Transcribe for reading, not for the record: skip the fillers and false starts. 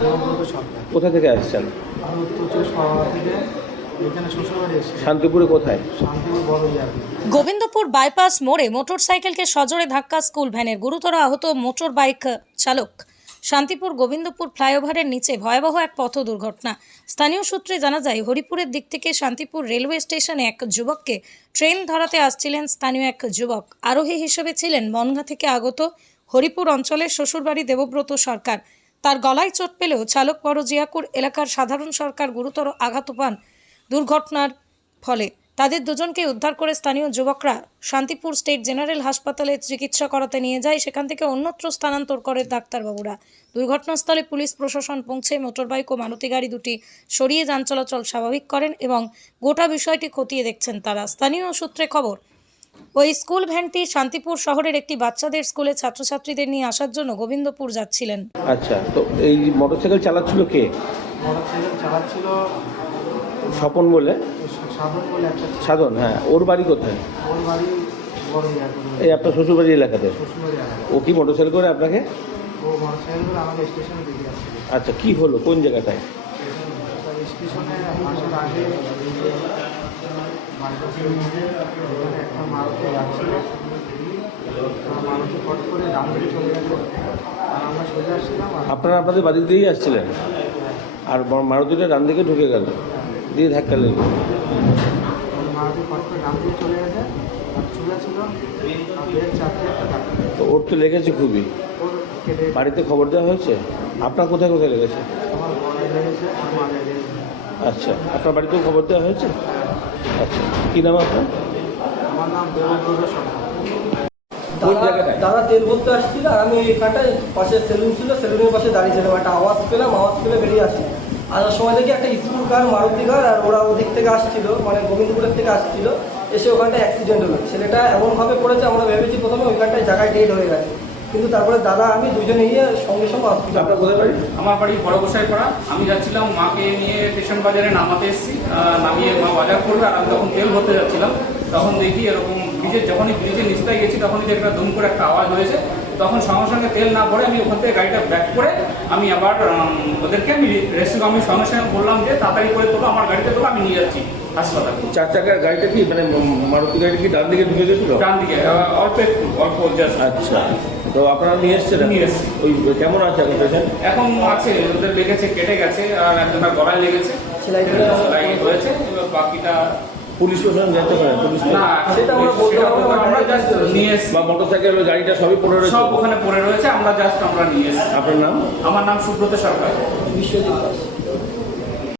দেবব্রত সরকার। কোথা থেকে আসছেন? আমি উত্তর পাওয়া থেকে এখানে শ্বশুরবাড়ি এসেছি। শান্তিপুরে কোথায়? শান্তিপুর বড় ইয়ার্কি। গোবিন্দপুর বাইপাস মোড়ে মোটরসাইকেলকে সজোরে ধাক্কা স্কুল ভ্যানের, গুরুতর আহত মোটর বাইক চালক। শান্তিপুর গোবিন্দপুর ফ্লাইওভারের নিচে ভয়াবহ এক পথ দুর্ঘটনা। স্থানীয় সূত্রে জানা যায়, হরিপুরের দিক থেকে শান্তিপুর রেলওয়ে স্টেশনে এক যুবককে ট্রেন ধরাতে আসছিলেন স্থানীয় এক যুবক। আরোহী হিসেবে ছিলেন বনগাঁ থেকে আগত হরিপুর অঞ্চলের শ্বশুরবাড়ি দেবব্রত সরকার। তার গলায় চোট পেলেও চালক পরজিয়াকুর এলাকার সাধারণ সরকার গুরুতর আঘাত পান। দুর্ঘটনার ফলে তাদের দুজনকে উদ্ধার করে স্থানীয় যুবকরা শান্তিপুর স্টেট জেনারেল হাসপাতালে চিকিৎসা করাতে নিয়ে যায়। সেখান থেকে অন্যত্র স্থানান্তর করে ডাক্তারবাবুরা। দুর্ঘটনাস্থলে পুলিশ প্রশাসন পৌঁছে মোটরবাইক ও মারুতি গাড়ি দুটি সরিয়ে যান চলাচল স্বাভাবিক করেন এবং গোটা বিষয়টি খতিয়ে দেখছেন তারা। স্থানীয় সূত্রে খবর, ওই স্কুল ভ্যানটি শান্তিপুর শহরের একটি বাচ্চাদের স্কুলে ছাত্রছাত্রীদের নিয়ে আসার জন্য গোবিন্দপুর যাচ্ছিলেন। আচ্ছা, তো এই মোটরসাইকেল চালাচ্ছিল কে? মোটরসাইকেল চালাচ্ছিল স্বপন বলে? সাধন বলে একটা ছেলে। সাধন, হ্যাঁ। ওর বাড়ি কোথায়? ওর বাড়ি বড় ইয়ার্কি, এই আপনার শ্বশুরবাড়ি এলাকাতে? শ্বশুরবাড়ি এলাকা। ও কি মোটরসাইকেল করে আপনাকে? ও মোটরসাইকেল করে আমাকে স্টেশনে দিয়ে যাচ্ছিল। আচ্ছা, কি হলো, কোন জায়গাটায়? স্টেশনে আসার আগে এখানে একটা মারুতি যাচ্ছিল। মারুতি পট করে ডান দিকে চলে গেছে আর আমরা সোজা আসছিলাম। আর আপনারা আপনাদের বাড়ি দিয়েই আসছিলেন আর মারুতিটা ডান দিকে ঢুকে গেল, দিয়ে ধাক্কা লেগে? মারুতি পট করে ডান দিকে চলে গেছে আর চলে ছিল আর বের চারটে একটা ধাক্কা। তো ওর তো লেগেছে খুবই। ওর কেটে বাড়িতে খবর দেওয়া হয়েছে? আপনার কোথায় কোথায় লেগেছে? আমার গলায় লেগেছে আর মাথায় লেগেছে। আচ্ছা, আপনার বাড়িতেও খবর দেওয়া হয়েছে? আচ্ছা, কী নাম আপনার? আমার নাম দেবব্রত সরকার। কোন জায়গাটায়? দাদা তেল ভরতে আসছিল আর আমি এখানটায় পাশে সেলুন ছিল, সেলুনের পাশে দাঁড়িয়েছিলাম। একটা আওয়াজ পেলাম, আওয়াজ পেলে বেরিয়ে আসছি। আসার সময় দেখি একটা স্কুল কার, মারুতি কার, আর ওরা ওদিক থেকে আসছিল, মানে গোবিন্দপুরের থেকে আসছিল। এসে ওখানটায় অ্যাক্সিডেন্ট হলো। ছেলেটা এমনভাবে পড়েছে, আমরা ভেবেছি প্রথমে ওইখানটায় জায়গায় ডেড হয়ে গেছে, কিন্তু তারপরে দাদা আমি দুজনে গিয়ে সঙ্গে সঙ্গে হসপিটাল। আপনার কোথায় বাড়ি? আমার বাড়ি বড় গোসাইপাড়া। আমি যাচ্ছিলাম মাকে নিয়ে স্টেশন বাজারে নামাতে এসেছি। নামিয়ে মা বাজার করবে আর আমি তখন তেল ভরতে যাচ্ছিলাম। তখন দেখি এরকম যখনই ব্রিজের নিচটায় গেছি তখনই দেখলাম দুম করে একটা আওয়াজ হয়েছে। তখন সঙ্গে সঙ্গে তেল না ভরে আমি ওখান থেকে গাড়িটা ব্যাক করে আমি আবার ওদেরকে আমি সঙ্গে সঙ্গে বললাম যে তাড়াতাড়ি করে তোলো, আমার গাড়িতে তোলো, আমি নিয়ে যাচ্ছি হাসপাতালে। চার চাকার গাড়িটা কি মানে মারুতি গাড়ি কি ডান দিকে ঢুকে গেছিল? ডান দিকে অল্প জাস্ট। আচ্ছা, তো আপনারা নিয়ে এসছেন? নিয়ে এসছি। ওই কেমন আছে এখন পেশেন্ট? এখন আছে, ওদের লেগেছে, কেটে গেছে, আর একজনের গলায় লেগেছে, সেলাই হয়েছে। এবার বাকিটা পুলিশ প্রশাসন জানতে পারেন? পুলিশ না, সেটা আমরা বলতে পারবো না। আমরা জাস্ট নিয়ে এসছি। বা মোটরসাইকেল ওই গাড়িটা সবই পড়ে রয়েছে? সব ওখানে পড়ে রয়েছে, আমরা নিয়ে এসছি। আপনার নাম? আমার নাম সুব্রত সরকার। বিশ্বজিৎ দাস।